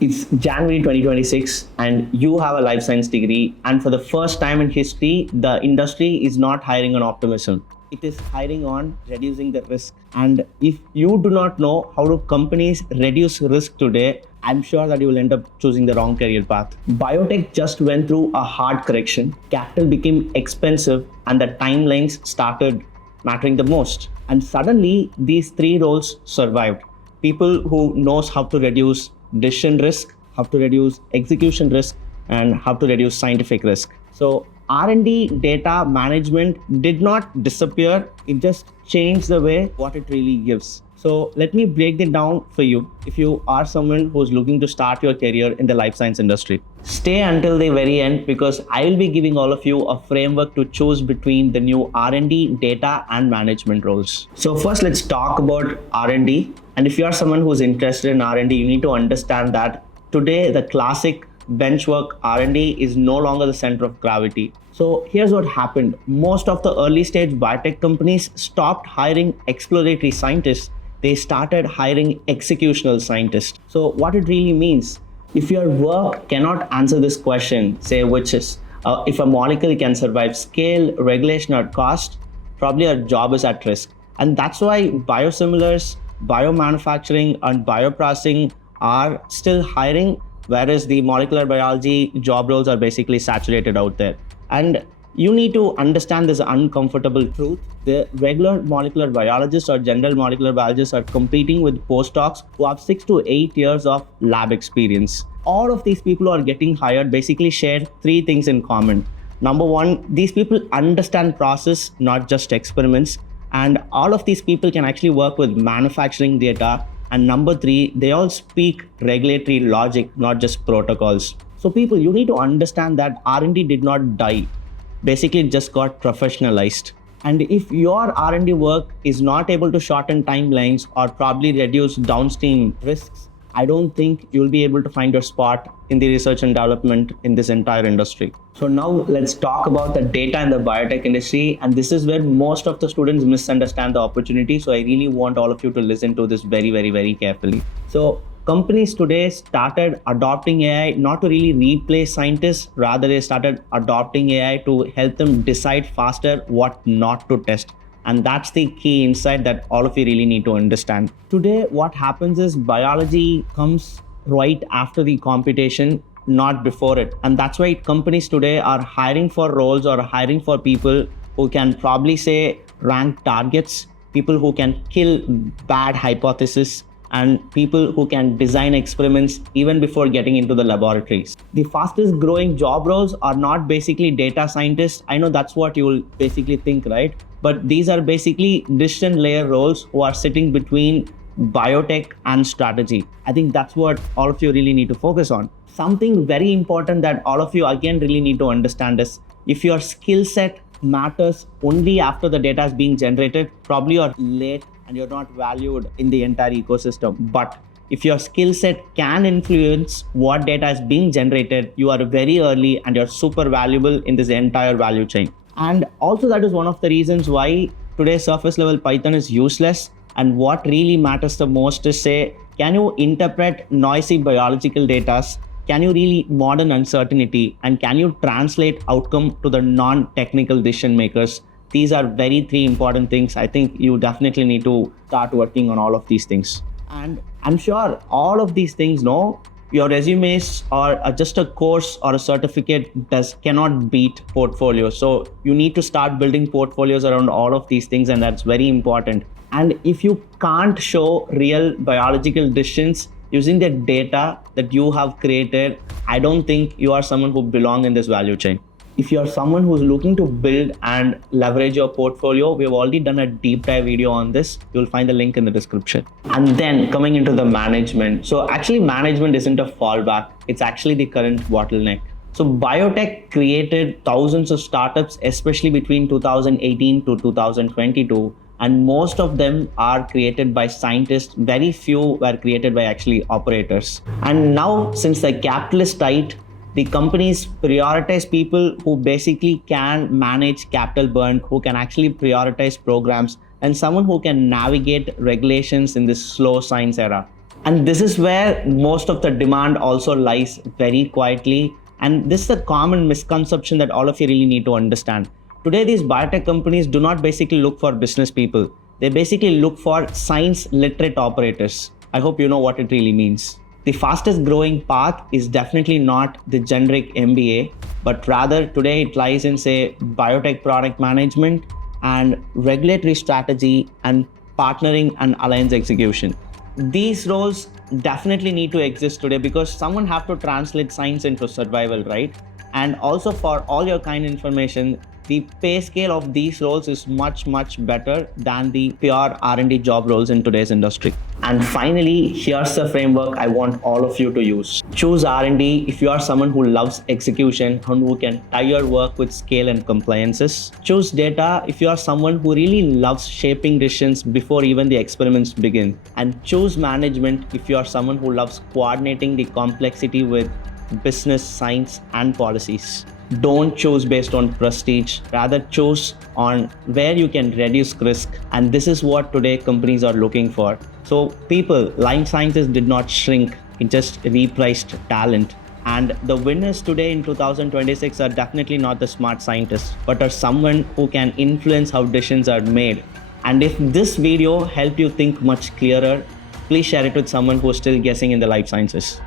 It's January 2026 and you have a life science degree, and for the first time in history the industry is not hiring on optimism, it is hiring on reducing the risk. And if you do not know how do companies reduce risk today, I'm sure that you will end up choosing the wrong career path. Biotech just went through a hard correction, capital became expensive, and the timelines started mattering the most. And suddenly these three roles survived: people who knows how to reduce decision risk, how to reduce execution risk, and how to reduce scientific risk. So R&D data management did not disappear, it just changed the way what it really gives. So let me break it down for you if you are someone who's looking to start your career in the life science industry. Stay until the very end because I will be giving all of you a framework to choose between the new R&D, data, and management roles. So first let's talk about R&D. And if you are someone who's interested in R&D, you need to understand that today the classic benchwork R&D is no longer the center of gravity. So here's what happened. Most of the early stage biotech companies stopped hiring exploratory scientists. They started hiring executional scientists. So what it really means, if your work cannot answer this question, say which is if a molecule can survive scale, regulation, or cost, probably your job is at risk. And that's why biosimilars, biomanufacturing, and bioprocessing are still hiring, whereas the molecular biology job roles are basically saturated out there. And you need to understand this uncomfortable truth. The regular molecular biologists or general molecular biologists are competing with postdocs who have 6 to 8 years of lab experience. All of these people who are getting hired basically share three things in common. Number one, these people understand process, not just experiments. And all of these people can actually work with manufacturing data. And number three, they all speak regulatory logic, not just protocols. So people, you need to understand that R&D did not die. Basically, it just got professionalized. And if your R&D work is not able to shorten timelines or probably reduce downstream risks, I don't think you'll be able to find your spot in the research and development in this entire industry. So now let's talk about the data in the biotech industry. And this is where most of the students misunderstand the opportunity. So I really want all of you to listen to this very, very, very carefully. So companies today started adopting AI not to really replace scientists, rather they started adopting AI to help them decide faster what not to test. And that's the key insight that all of you really need to understand. Today, what happens is biology comes right after the computation, not before it. And that's why companies today are hiring for roles or hiring for people who can probably say rank targets, people who can kill bad hypotheses, and people who can design experiments even before getting into the laboratories. The fastest growing job roles are not basically data scientists. I know that's what you will basically think, right? But these are basically decision layer roles who are sitting between biotech and strategy. I think that's what all of you really need to focus on. Something very important that all of you again really need to understand is if your skill set matters only after the data is being generated, probably you're late and you're not valued in the entire ecosystem. But if your skill set can influence what data is being generated, you are very early and you're super valuable in this entire value chain. And also that is one of the reasons why today surface level Python is useless. And what really matters the most is say, can you interpret noisy biological data? Can you really model uncertainty? And can you translate outcome to the non-technical decision makers? These are three important things. I think you definitely need to start working on all of these things. And I'm sure all of these things, your resumes or just a course or a certificate cannot beat portfolios. So you need to start building portfolios around all of these things, and that's very important. And if you can't show real biological decisions using the data that you have created, I don't think you are someone who belongs in this value chain. If you're someone who's looking to build and leverage your portfolio, we've already done a deep dive video on this. You'll find the link in the description. And then coming into the management. So actually management isn't a fallback. It's actually the current bottleneck. So biotech created thousands of startups, especially between 2018 to 2022. And most of them are created by scientists. Very few were created by actually operators. And now since the capital is tight, the companies prioritize people who basically can manage capital burn, who can actually prioritize programs, and someone who can navigate regulations in this slow science era. And this is where most of the demand also lies very quietly. And this is a common misconception that all of you really need to understand. Today, these biotech companies do not basically look for business people. They basically look for science literate operators. I hope you know what it really means. The fastest growing path is definitely not the generic MBA, but rather today it lies in, say, biotech product management and regulatory strategy and partnering and alliance execution. These roles definitely need to exist today because someone have to translate science into survival, right? And also, for all your kind information, the pay scale of these roles is much better than the pure R&D job roles in today's industry. And finally, here's the framework I want all of you to use. Choose R&D if you are someone who loves execution and who can tie your work with scale and compliances. Choose data if you are someone who really loves shaping decisions before even the experiments begin. And choose management if you are someone who loves coordinating the complexity with business, science, and policies. Don't choose based on prestige, rather choose on where you can reduce risk. And this is what today companies are looking for. So people, life sciences did not shrink, it just repriced talent. And the winners today in 2026 are definitely not the smart scientists, but are someone who can influence how decisions are made. And if this video helped you think much clearer, please share it with someone who's still guessing in the life sciences.